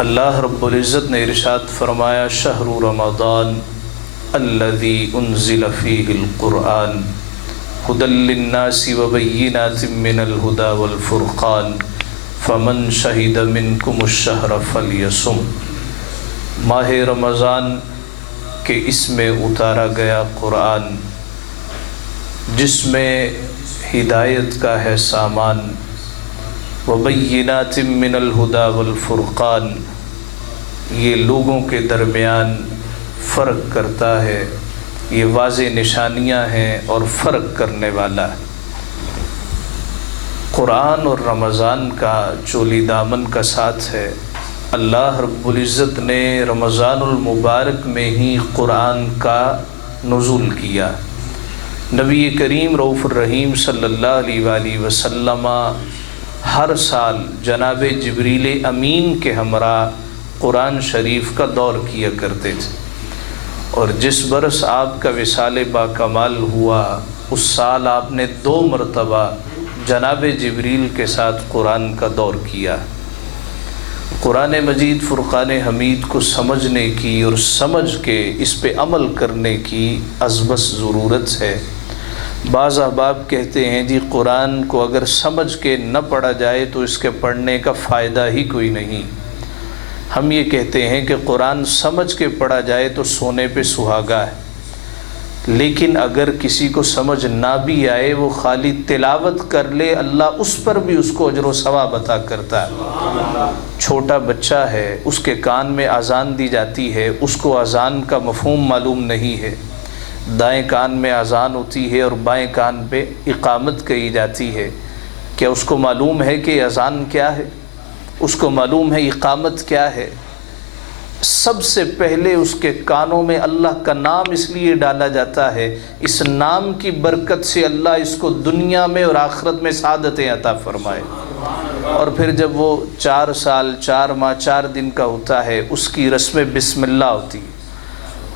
اللہ رب العزت نے ارشاد فرمایا شہر رمضان الذی انزل فیہ القرآن ھدی للناس وبینات من الھدی والفرقان فمن شہد منکم الشہر فلیصم۔ ماہ رمضان کے اس میں اتارا گیا قرآن جس میں ہدایت کا ہے سامان، وبینات من الھدی والفرقان، یہ لوگوں کے درمیان فرق کرتا ہے، یہ واضح نشانیاں ہیں اور فرق کرنے والا ہے۔ قرآن اور رمضان کا چولی دامن کا ساتھ ہے۔ اللہ رب العزت نے رمضان المبارک میں ہی قرآن کا نزول کیا۔ نبی کریم رؤوف الرحیم صلی اللہ علیہ وآلہ وسلم ہر سال جناب جبریل امین کے ہمراہ قرآن شریف کا دور کیا کرتے تھے، اور جس برس آپ کا وصال با کمال ہوا اس سال آپ نے 2 مرتبہ جناب جبریل کے ساتھ قرآن کا دور کیا۔ قرآن مجید فرقان حمید کو سمجھنے کی اور سمجھ کے اس پہ عمل کرنے کی ازبس ضرورت ہے۔ بعض احباب کہتے ہیں جی قرآن کو اگر سمجھ کے نہ پڑھا جائے تو اس کے پڑھنے کا فائدہ ہی کوئی نہیں۔ ہم یہ کہتے ہیں کہ قرآن سمجھ کے پڑھا جائے تو سونے پہ سہاگا ہے، لیکن اگر کسی کو سمجھ نہ بھی آئے وہ خالی تلاوت کر لے، اللہ اس پر بھی اس کو اجر و ثواب عطا کرتا ہے۔ چھوٹا بچہ ہے، اس کے کان میں اذان دی جاتی ہے، اس کو اذان کا مفہوم معلوم نہیں ہے، دائیں کان میں اذان ہوتی ہے اور بائیں کان پہ اقامت کہی جاتی ہے، کیا اس کو معلوم ہے کہ اذان کیا ہے؟ اس کو معلوم ہے اقامت کیا ہے؟ سب سے پہلے اس کے کانوں میں اللہ کا نام اس لیے ڈالا جاتا ہے، اس نام کی برکت سے اللہ اس کو دنیا میں اور آخرت میں سعادتیں عطا فرمائے۔ اور پھر جب وہ 4 سال 4 ماہ 4 دن کا ہوتا ہے اس کی رسم بسم اللہ ہوتی ہے۔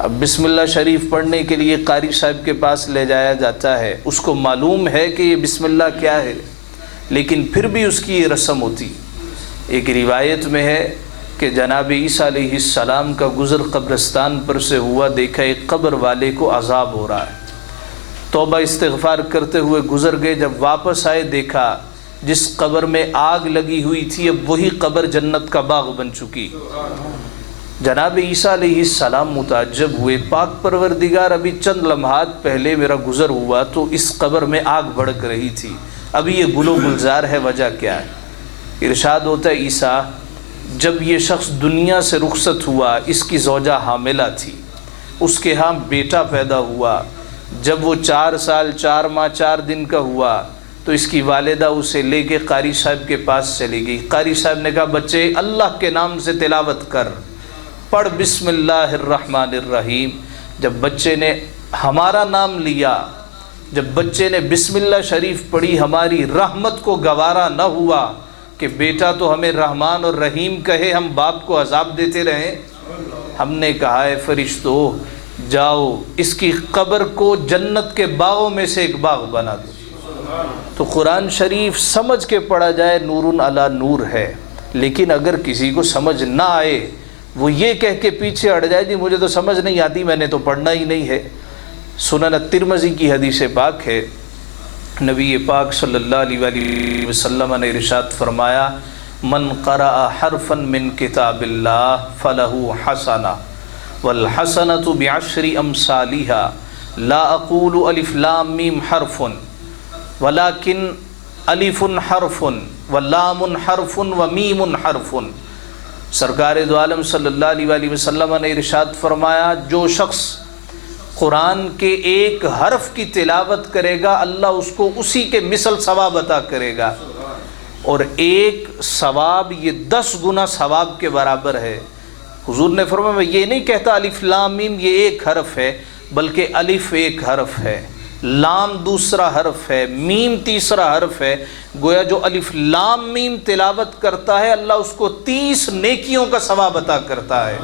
اب بسم اللہ شریف پڑھنے کے لیے قاری صاحب کے پاس لے جایا جاتا ہے، اس کو معلوم ہے کہ یہ بسم اللہ کیا ہے، لیکن پھر بھی اس کی یہ رسم ہوتی۔ ایک روایت میں ہے کہ جناب عیسیٰ علیہ السلام کا گزر قبرستان پر سے ہوا، دیکھا ایک قبر والے کو عذاب ہو رہا ہے، توبہ استغفار کرتے ہوئے گزر گئے، جب واپس آئے دیکھا جس قبر میں آگ لگی ہوئی تھی اب وہی قبر جنت کا باغ بن چکی۔ جناب عیسیٰ علیہ السلام متعجب ہوئے، پاک پروردگار ابھی چند لمحات پہلے میرا گزر ہوا تو اس قبر میں آگ بھڑک رہی تھی، ابھی یہ گل و گلزار ہے، وجہ کیا ہے؟ ارشاد ہوتا ہے عیسیٰ جب یہ شخص دنیا سے رخصت ہوا اس کی زوجہ حاملہ تھی، اس کے ہاں بیٹا پیدا ہوا، جب وہ 4 سال 4 ماہ 4 دن کا ہوا تو اس کی والدہ اسے لے کے قاری صاحب کے پاس چلی گئی۔ قاری صاحب نے کہا بچے اللہ کے نام سے تلاوت کر، پڑھ بسم اللہ الرحمن الرحیم۔ جب بچے نے ہمارا نام لیا، جب بچے نے بسم اللہ شریف پڑھی، ہماری رحمت کو گوارا نہ ہوا کہ بیٹا تو ہمیں رحمان اور رحیم کہے، ہم باپ کو عذاب دیتے رہیں۔ ہم نے کہا ہے فرشتو جاؤ اس کی قبر کو جنت کے باغوں میں سے ایک باغ بنا دو۔ تو قرآن شریف سمجھ کے پڑھا جائے نور علی نور ہے، لیکن اگر کسی کو سمجھ نہ آئے وہ یہ کہہ کے پیچھے ہٹ جائے جی مجھے تو سمجھ نہیں آتی، میں نے تو پڑھنا ہی نہیں ہے۔ سنن الترمذی کی حدیث پاک ہے، نبی پاک صلی اللہ علیہ وآلہ وسلم نے ارشاد فرمایا من قرأ حرفا من کتاب اللہ فلہ حسنہ والحسنۃ بعشر امثالها لا اقول الف لام میم حرف ولكن الف حرف ولام حرف ومیم حرف۔ سرکار دو عالم صلی اللہ علیہ وآلہ وسلم نے ارشاد فرمایا جو شخص قرآن کے ایک حرف کی تلاوت کرے گا اللہ اس کو اسی کے مثل ثواب عطا کرے گا، اور ایک ثواب یہ 10 گنا ثواب کے برابر ہے۔ حضور نے فرمایا میں یہ نہیں کہتا الف لام میم یہ ایک حرف ہے، بلکہ الف ایک حرف ہے، لام دوسرا حرف ہے، میم تیسرا حرف ہے۔ گویا جو الف لام میم تلاوت کرتا ہے اللہ اس کو 30 نیکیوں کا ثواب عطا کرتا ہے۔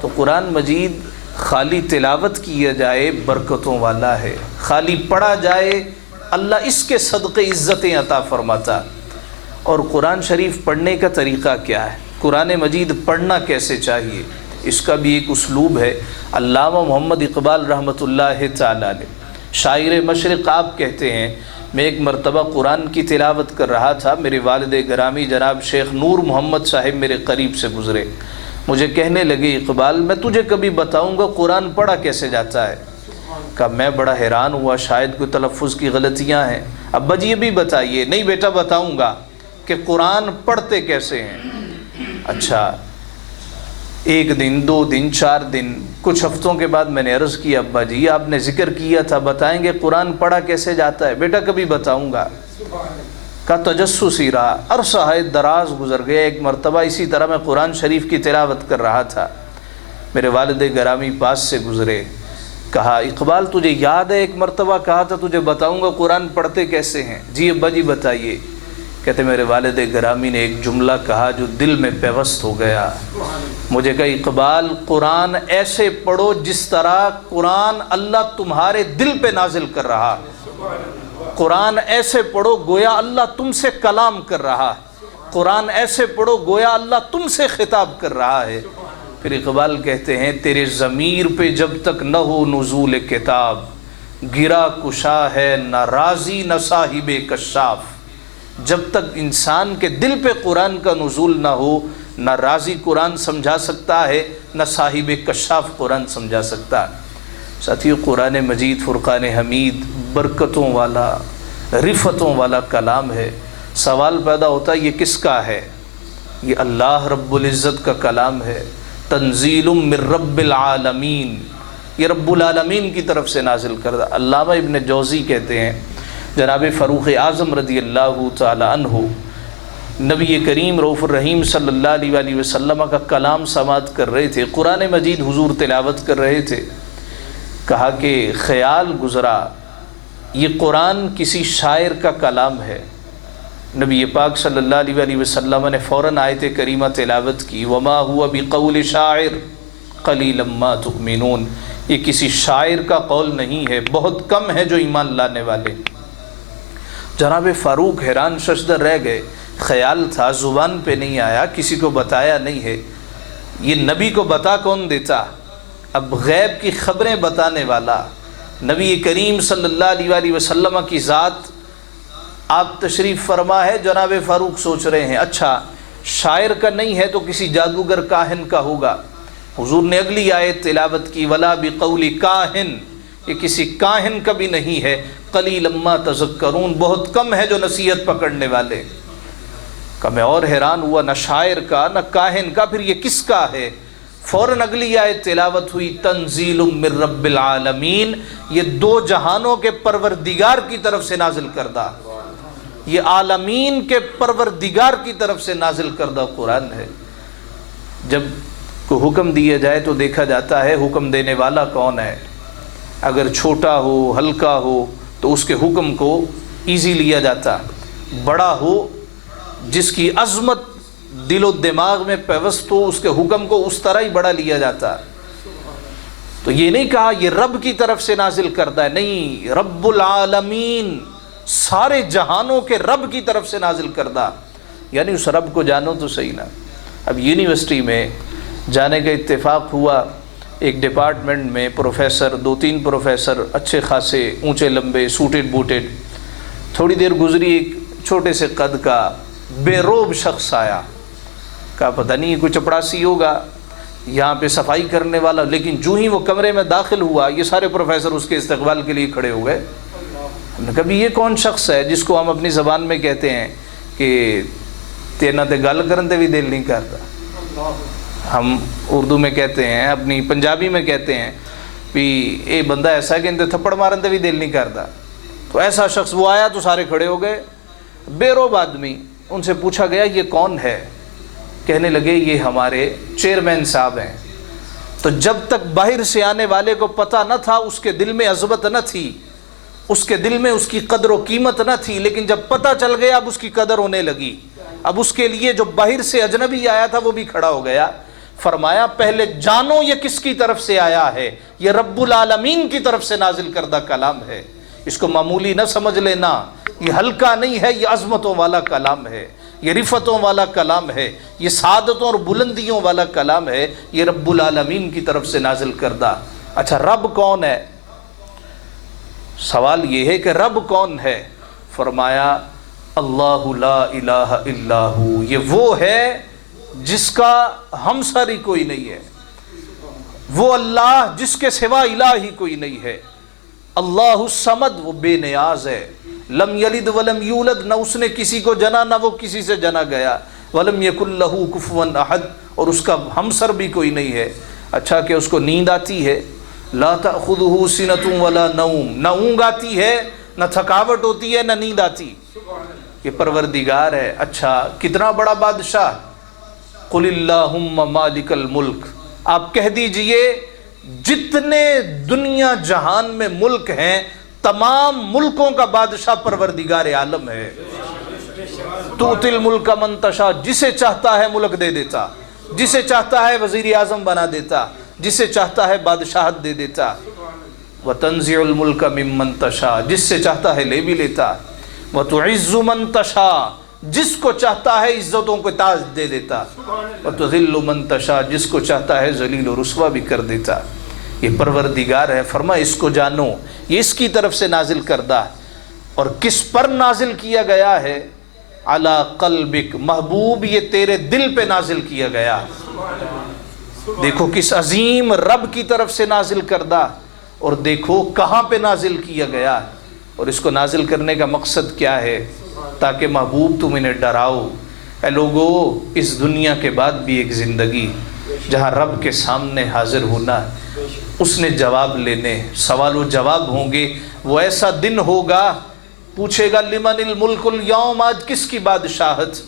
تو قرآن مجید خالی تلاوت کیا جائے برکتوں والا ہے، خالی پڑھا جائے اللہ اس کے صدقے عزتیں عطا فرماتا۔ اور قرآن شریف پڑھنے کا طریقہ کیا ہے؟ قرآن مجید پڑھنا کیسے چاہیے، اس کا بھی ایک اسلوب ہے۔ علامہ محمد اقبال رحمۃ اللہ تعالیٰ علیہ، شاعر مشرق، آپ کہتے ہیں میں ایک مرتبہ قرآن کی تلاوت کر رہا تھا، میرے والد گرامی جناب شیخ نور محمد صاحب میرے قریب سے گزرے، مجھے کہنے لگے اقبال میں تجھے کبھی بتاؤں گا قرآن پڑھا کیسے جاتا ہے۔ کہا میں بڑا حیران ہوا، شاید کوئی تلفظ کی غلطیاں ہیں، ابا جی یہ بھی بتائیے۔ نہیں بیٹا بتاؤں گا کہ قرآن پڑھتے کیسے ہیں۔ اچھا، ایک دن، 2 دن، 4 دن، کچھ ہفتوں کے بعد میں نے عرض کیا ابا جی آپ نے ذکر کیا تھا بتائیں گے قرآن پڑھا کیسے جاتا ہے۔ بیٹا کبھی بتاؤں گا۔ کا تجسس ہی رہا، عرصہ دراز گزر گیا۔ ایک مرتبہ اسی طرح میں قرآن شریف کی تلاوت کر رہا تھا، میرے والد گرامی پاس سے گزرے، کہا اقبال تجھے یاد ہے ایک مرتبہ کہا تھا تجھے بتاؤں گا قرآن پڑھتے کیسے ہیں؟ جی ابا جی بتائیے۔ کہتے میرے والد گرامی نے ایک جملہ کہا جو دل میں پیوست ہو گیا، مجھے کہا اقبال قرآن ایسے پڑھو جس طرح قرآن اللہ تمہارے دل پہ نازل کر رہا، قرآن ایسے پڑھو گویا اللہ تم سے کلام کر رہا، قرآن ایسے پڑھو گویا اللہ تم سے خطاب کر رہا ہے۔ پھر اقبال کہتے ہیں تیرے ضمیر پہ جب تک نہ ہو نزول کتاب، گرا کشا ہے نہ رازی نہ صاحب کشاف۔ جب تک انسان کے دل پہ قرآن کا نزول نہ ہو، نہ رازی قرآن سمجھا سکتا ہے نہ صاحب کشاف قرآن سمجھا سکتا ہے۔ ساتھیو قرآن مجید فرقان حمید برکتوں والا، رفتوں والا کلام ہے۔ سوال پیدا ہوتا ہے یہ کس کا ہے؟ یہ اللہ رب العزت کا کلام ہے، تنزیل من رب العالمین، یہ رب العالمین کی طرف سے نازل کردہ۔ علامہ ابن جوزی کہتے ہیں جناب فاروق اعظم رضی اللہ تعالی عنہ نبی کریم رؤوف الرحیم صلی اللہ علیہ وآلہ وسلم کا کلام سماعت کر رہے تھے، قرآن مجید حضور تلاوت کر رہے تھے، کہا کہ خیال گزرا یہ قرآن کسی شاعر کا کلام ہے۔ نبی پاک صلی اللہ علیہ وآلہ وسلم نے فوراً آیت کریمہ تلاوت کی، وما هو بقول شاعر قلیلا ما تؤمنون، یہ کسی شاعر کا قول نہیں ہے، بہت کم ہے جو ایمان لانے والے۔ جناب فاروق حیران ششدر رہ گئے، خیال تھا زبان پہ نہیں آیا، کسی کو بتایا نہیں ہے، یہ نبی کو بتا کون دیتا؟ اب غیب کی خبریں بتانے والا نبی کریم صلی اللہ علیہ وآلہ وسلم کی ذات آپ تشریف فرما ہے، جناب فاروق سوچ رہے ہیں اچھا شاعر کا نہیں ہے تو کسی جادوگر کاہن کا ہوگا۔ حضور نے اگلی آیت تلاوت کی، ولا بقول کاہن، یہ کسی کاہن کا بھی نہیں ہے، قلیلا ما تذکرون، بہت کم ہے جو نصیحت پکڑنے والے۔ کہ میں اور حیران ہوا، نہ شاعر کا نہ کاہن کا، پھر یہ کس کا ہے؟ فوراً اگلی آیت تلاوت ہوئی، تنزیل من رب العالمین، یہ 2 جہانوں کے پروردگار کی طرف سے نازل کردہ، یہ عالمین کے پروردگار کی طرف سے نازل کردہ قرآن ہے۔ جب کوئی حکم دیا جائے تو دیکھا جاتا ہے حکم دینے والا کون ہے، اگر چھوٹا ہو ہلکا ہو تو اس کے حکم کو ایزی لیا جاتا، بڑا ہو جس کی عظمت دل و دماغ میں پیوست ہو اس کے حکم کو اس طرح ہی بڑا لیا جاتا۔ تو یہ نہیں کہا یہ رب کی طرف سے نازل کردہ ہے، نہیں، رب العالمین، سارے جہانوں کے رب کی طرف سے نازل کردہ، یعنی اس رب کو جانو تو صحیح نا۔ اب یونیورسٹی میں جانے کا اتفاق ہوا، ایک ڈپارٹمنٹ میں پروفیسر، 2-3 پروفیسر اچھے خاصے اونچے لمبے سوٹڈ بوٹڈ، تھوڑی دیر گزری ایک چھوٹے سے قد کا بے روب شخص آیا، کہا پتہ نہیں یہ کوئی چپڑاسی ہوگا یہاں پہ صفائی کرنے والا، لیکن جو ہی وہ کمرے میں داخل ہوا یہ سارے پروفیسر اس کے استقبال کے لیے کھڑے ہو گئے۔ ہم نے کہا بھی یہ کون شخص ہے جس کو ہم اپنی زبان میں کہتے ہیں کہ تینا تے گل کرن تے بھی دل نہیں کرتا، ہم اردو میں کہتے ہیں، اپنی پنجابی میں کہتے ہیں بھی اے بندہ ایسا ہے کہ ان تے تھپڑ مارن تے بھی دل نہیں کرتا۔ تو ایسا شخص وہ آیا تو سارے کھڑے ہو گئے، بے روب آدمی۔ ان سے پوچھا گیا یہ کون ہے؟ کہنے لگے یہ ہمارے چیئرمین صاحب ہیں۔ تو جب تک باہر سے آنے والے کو پتہ نہ تھا، اس کے دل میں عظمت نہ تھی، اس کے دل میں اس کی قدر و قیمت نہ تھی، لیکن جب پتہ چل گیا اب اس کی قدر ہونے لگی۔ اب اس کے لیے جو باہر سے اجنبی آیا تھا وہ بھی کھڑا ہو گیا۔ فرمایا پہلے جانو یہ کس کی طرف سے آیا ہے، یہ رب العالمین کی طرف سے نازل کردہ کلام ہے، اس کو معمولی نہ سمجھ لینا، یہ ہلکا نہیں ہے، یہ عظمتوں والا کلام ہے۔ یہ رفتوں والا کلام ہے، یہ سعادتوں اور بلندیوں والا کلام ہے، یہ رب العالمین کی طرف سے نازل کردہ۔ اچھا رب کون ہے؟ سوال یہ ہے کہ رب کون ہے؟ فرمایا اللہ لا الہ الا ہو، یہ وہ ہے جس کا ہمسر ہی کوئی نہیں ہے، وہ اللہ جس کے سوا الہ ہی کوئی نہیں ہے۔ اللہ الصمد، وہ بے نیاز ہے، لم یلد ولم یولد، نہ اس نے کسی کو جنا نہ وہ کسی سے جنا گیا، ولم یکن لہ کفوا احد، اور اس کا ہمسر بھی کوئی نہیں ہے۔ اچھا کہ اس کو نیند آتی ہے، لا تأخذہ سنۃ ولا نوم، نہ اونگ آتی ہے، نہ تھکاوٹ ہوتی ہے، نہ نیند آتی، یہ پروردگار ہے۔ اچھا کتنا بڑا بادشاہ، قل اللہم مالک الملک، آپ کہہ دیجئے جتنے دنیا جہان میں ملک ہیں تمام ملکوں کا بادشاہ پروردگار عالم ہے۔ تؤتی الملک من تشاء، جسے چاہتا ہے ملک دے دیتا، جسے چاہتا ہے وزیر اعظم بنا دیتا، جسے چاہتا ہے بادشاہت دے دیتا۔ وتنزع الملک ممن تشاء، جس سے چاہتا ہے لے بھی لیتا۔ وتعز من تشاء، جس کو چاہتا ہے عزتوں کو تاج دے دیتا۔ وتذل من تشاء، جس کو چاہتا ہے ذلیل و رسوا بھی کر دیتا۔ یہ پروردگار ہے۔ فرمایا اس کو جانو، یہ اس کی طرف سے نازل کردہ، اور کس پر نازل کیا گیا ہے؟ علی قلبک، محبوب یہ تیرے دل پہ نازل کیا گیا۔ دیکھو کس عظیم رب کی طرف سے نازل کردہ، اور دیکھو کہاں پہ نازل کیا گیا، اور اس کو نازل کرنے کا مقصد کیا ہے؟ تاکہ محبوب تم انہیں ڈراؤ۔ اے لوگو، اس دنیا کے بعد بھی ایک زندگی جہاں رب کے سامنے حاضر ہونا، اس نے جواب لینے، سوال و جواب ہوں گے۔ وہ ایسا دن ہوگا، پوچھے گا لمن الملک اليوم، آج کس کی بادشاہت؟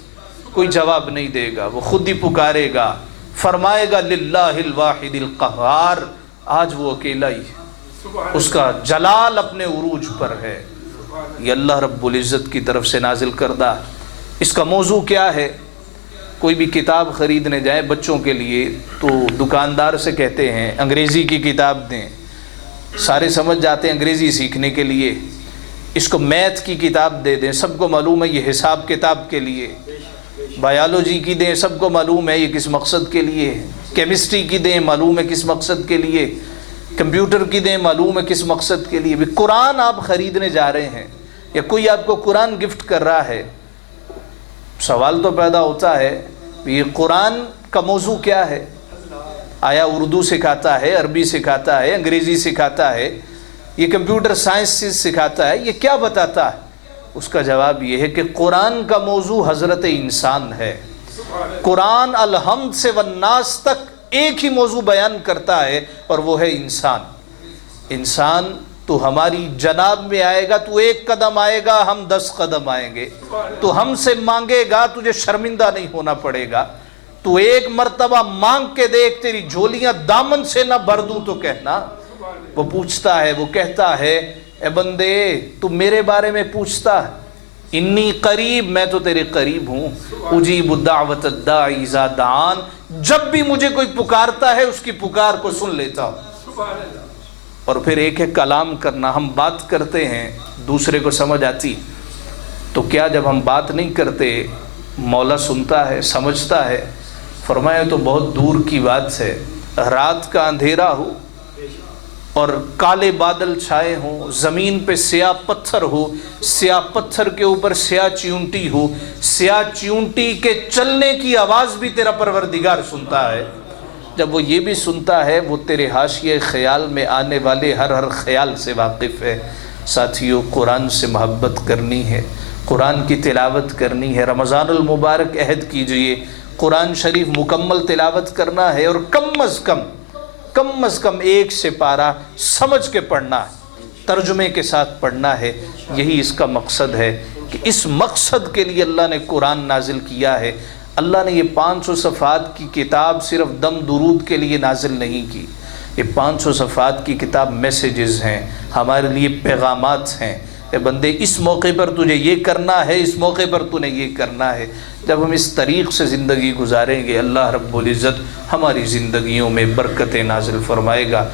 کوئی جواب نہیں دے گا، وہ خود ہی پکارے گا، فرمائے گا للہ الواحد القہار، آج وہ اکیلا ہی، اس کا جلال اپنے عروج پر ہے۔ یہ اللہ رب العزت کی طرف سے نازل کردہ۔ اس کا موضوع کیا ہے؟ کوئی بھی کتاب خریدنے جائیں بچوں کے لیے تو دکاندار سے کہتے ہیں انگریزی کی کتاب دیں، سارے سمجھ جاتے ہیں انگریزی سیکھنے کے لیے۔ اس کو میتھ کی کتاب دے دیں، سب کو معلوم ہے یہ حساب کتاب کے لیے۔ بایولوجی کی دیں، سب کو معلوم ہے یہ کس مقصد کے لیے۔ کیمسٹری کی دیں، معلوم ہے کس مقصد کے لیے۔ کمپیوٹر کی دیں، معلوم ہے کس مقصد کے لیے۔ بھی قرآن آپ خریدنے جا رہے ہیں یا کوئی آپ کو قرآن گفٹ کر رہا ہے، سوال تو پیدا ہوتا ہے یہ قرآن کا موضوع کیا ہے؟ آیا اردو سکھاتا ہے، عربی سکھاتا ہے، انگریزی سکھاتا ہے، یہ کمپیوٹر سائنس سکھاتا ہے، یہ کیا بتاتا ہے؟ اس کا جواب یہ ہے کہ قرآن کا موضوع حضرت انسان ہے۔ قرآن الحمد سے والناس تک ایک ہی موضوع بیان کرتا ہے، اور وہ ہے انسان۔ انسان تو ہماری جناب میں آئے گا، تو ایک قدم آئے گا، ہم 10 قدم آئیں گے۔ تو ہم سے مانگے گا، تجھے شرمندہ نہیں ہونا پڑے گا۔ تو ایک مرتبہ مانگ کے دیکھ، تیری جھولیاں دامن سے نہ بھر دوں تو کہنا۔ وہ پوچھتا ہے، وہ کہتا ہے اے بندے تو میرے بارے میں پوچھتا ہے، انی قریب، میں تو تیرے قریب ہوں، اجیب الدعوت الداعی اذا دعان، جب بھی مجھے کوئی پکارتا ہے اس کی پکار کو سن لیتا ہوں۔ اور پھر ایک ہے کلام کرنا، ہم بات کرتے ہیں دوسرے کو سمجھ آتی، تو کیا جب ہم بات نہیں کرتے مولا سنتا ہے، سمجھتا ہے؟ فرمایا تو بہت دور کی بات ہے، رات کا اندھیرا ہو اور کالے بادل چھائے ہوں، زمین پہ سیاہ پتھر ہو، سیاہ پتھر کے اوپر سیاہ چیونٹی ہو، سیاہ چیونٹی کے چلنے کی آواز بھی تیرا پروردگار سنتا ہے۔ جب وہ یہ بھی سنتا ہے، وہ تیرے حاشیے خیال میں آنے والے ہر خیال سے واقف ہے۔ ساتھیوں، قرآن سے محبت کرنی ہے، قرآن کی تلاوت کرنی ہے۔ رمضان المبارک عہد کیجئے، قرآن شریف مکمل تلاوت کرنا ہے، اور کم از کم 1 سپارہ سمجھ کے پڑھنا ہے، ترجمے کے ساتھ پڑھنا ہے۔ یہی اس کا مقصد ہے کہ اس مقصد کے لیے اللہ نے قرآن نازل کیا ہے۔ اللہ نے یہ 500 صفحات کی کتاب صرف دم درود کے لیے نازل نہیں کی، یہ 500 صفحات کی کتاب میسیجز ہیں، ہمارے لیے پیغامات ہیں۔ اے بندے اس موقع پر تجھے یہ کرنا ہے، اس موقع پر تو نے یہ کرنا ہے۔ جب ہم اس طریق سے زندگی گزاریں گے، اللہ رب العزت ہماری زندگیوں میں برکتیں نازل فرمائے گا۔